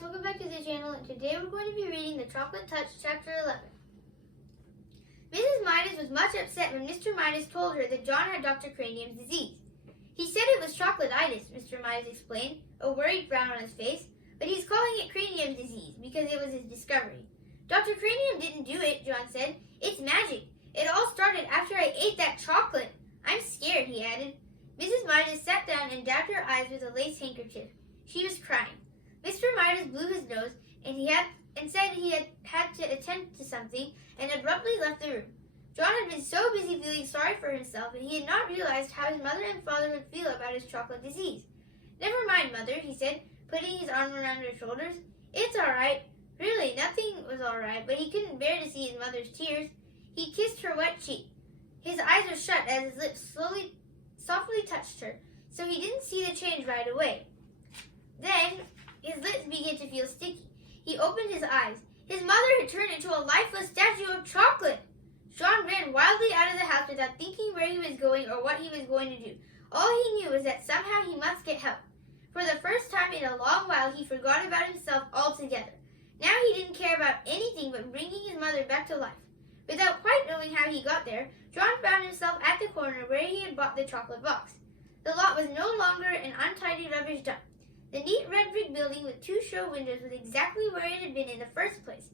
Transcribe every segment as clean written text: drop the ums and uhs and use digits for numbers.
guys, welcome back to the channel, and today we're going to be reading The Chocolate Touch, Chapter 11. Mrs. Midas was much upset when Mr. Midas told her that John had Dr. Cranium's disease. He said it was chocolatitis, Mr. Midas explained, a worried frown on his face, but he's calling it cranium disease because it was his discovery. Dr. Cranium didn't do it, John said. It's magic. It all started after I ate that chocolate. I'm scared, he added. Mrs. Midas sat down and dabbed her eyes with a lace handkerchief. She was crying. Mr. Midas blew his nose and said he had to attend to something and abruptly left the room. John had been so busy feeling sorry for himself that he had not realized how his mother and father would feel about his chocolate disease. Never mind, Mother, he said, putting his arm around her shoulders. It's all right. Really, nothing was all right, but he couldn't bear to see his mother's tears. He kissed her wet cheek. His eyes were shut as his lips softly touched her, so he didn't see the change right away. Then his lips began to feel sticky. He opened his eyes. His mother had turned into a lifeless statue of chocolate. John ran wildly out of the house without thinking where he was going or what he was going to do. All he knew was that somehow he must get help. For the first time in a long while, he forgot about himself altogether. Now he didn't care about anything but bringing his mother back to life. Without quite knowing how he got there, John found himself at the corner where he had bought the chocolate box. The lot was no longer an untidy rubbish dump. The neat red brick building with two show windows was exactly where it had been in the first place.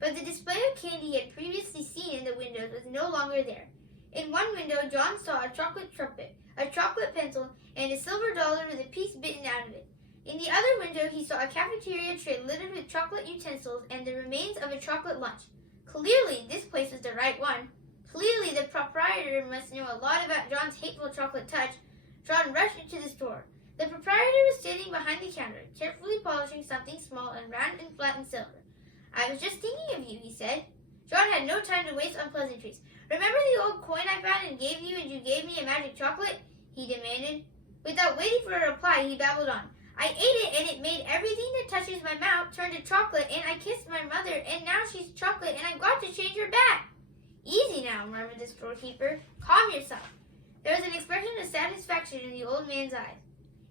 But the display of candy he had previously seen in the windows was no longer there. In one window, John saw a chocolate trumpet, a chocolate pencil, and a silver dollar with a piece bitten out of it. In the other window, he saw a cafeteria tray littered with chocolate utensils and the remains of a chocolate lunch. Clearly, this place was the right one. Clearly, the proprietor must know a lot about John's hateful chocolate touch. John rushed into the store. The proprietor was standing behind the counter, carefully polishing something small and round and flat in silver. I was just thinking of you, he said. John had no time to waste on pleasantries. Remember the old coin I found and gave you and you gave me a magic chocolate? He demanded. Without waiting for a reply, he babbled on. I ate it and it made everything that touches my mouth turn to chocolate and I kissed my mother and now she's chocolate and I've got to change her back. Easy now, murmured the storekeeper. Calm yourself. There was an expression of satisfaction in the old man's eyes.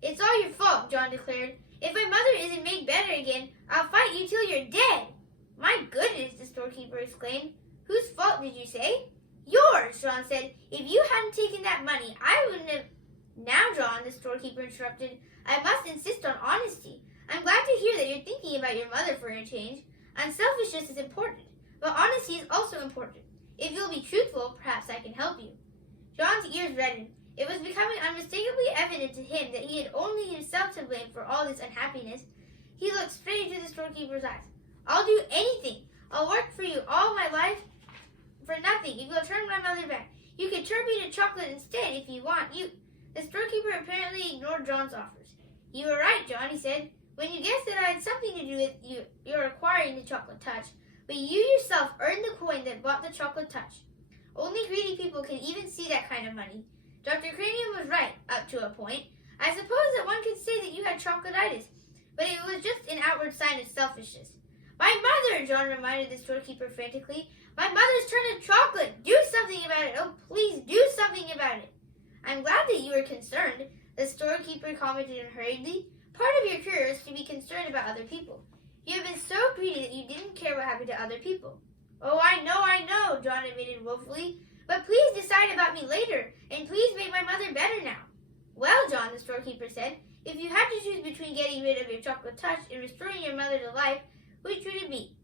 It's all your fault, John declared. If my mother isn't made better again, I'll fight you till you're dead. My goodness, the storekeeper exclaimed. Whose fault did you say? Yours, John said. If you hadn't taken that money, I wouldn't have... Now, John, the storekeeper interrupted, I must insist on honesty. I'm glad to hear that you're thinking about your mother for a change. Unselfishness is important, but honesty is also important. If you'll be truthful, perhaps I can help you. John's ears reddened. It was becoming unmistakably evident to him that he had only himself to blame for all this unhappiness. He looked straight into the storekeeper's eyes. I'll do anything. I'll work for you all my life for nothing if you'll turn my mother back. You can turn me to chocolate instead if you want. The storekeeper apparently ignored John's offers. You were right, John, he said. When you guessed that I had something to do with your acquiring the chocolate touch, but you yourself earned the coin that bought the chocolate touch. Only greedy people can even see that kind of money. Dr. Cranium was right, up to a point. I suppose that one could say that you had chocolatitis, but it was just an outward sign of selfishness. My mother, John reminded the storekeeper frantically. My mother's turned to chocolate. Do something about it. Oh, please do something about it. I'm glad that you are concerned, the storekeeper commented hurriedly. Part of your cure is to be concerned about other people. You have been so greedy that you didn't care what happened to other people. Oh, I know, John admitted woefully. But please decide about me later, and please make my mother better now. Well, John, the storekeeper said, if you had to choose between getting rid of your chocolate touch and restoring your mother to life, which would it be?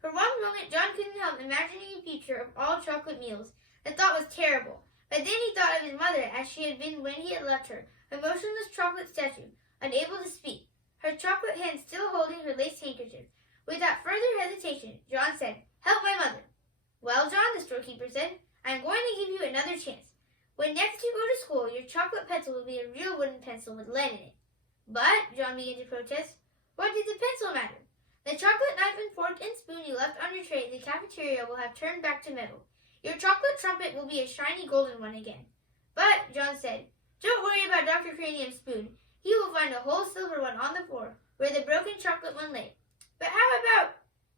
For one moment, John couldn't help imagining a future of all chocolate meals. The thought was terrible. But then he thought of his mother as she had been when he had left her, a motionless chocolate statue, unable to speak, her chocolate hand still holding her lace handkerchief. Without further hesitation, John said, Help my mother. Well, John, the storekeeper said, I'm going to give you another chance. When next you go to school, your chocolate pencil will be a real wooden pencil with lead in it. But, John began to protest, what did the pencil matter? The chocolate knife and fork and spoon you left on your tray in the cafeteria will have turned back to metal. Your chocolate trumpet will be a shiny golden one again. But, John said, don't worry about Dr. Cranium's spoon. He will find a whole silver one on the floor where the broken chocolate one lay. But how about,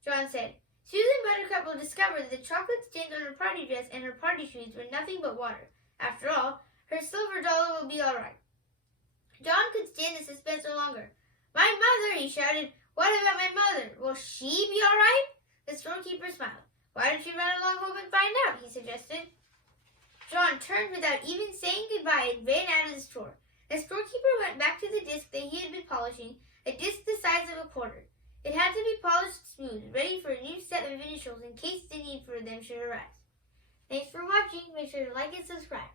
John said, Susan Buttercup will discover that the chocolate stains on her party dress and her party shoes were nothing but water. After all, her silver dollar will be all right. John could stand the suspense no longer. My mother, he shouted. What about my mother? Will she be all right? The storekeeper smiled. Why don't you run along home and find out, he suggested. John turned without even saying goodbye and ran out of the store. The storekeeper went back to the disc that he had been polishing, a disc the size of a quarter. It had to be polished smooth, ready for a new set of initials in case the need for them should arise. Thanks for watching. Make sure to like and subscribe.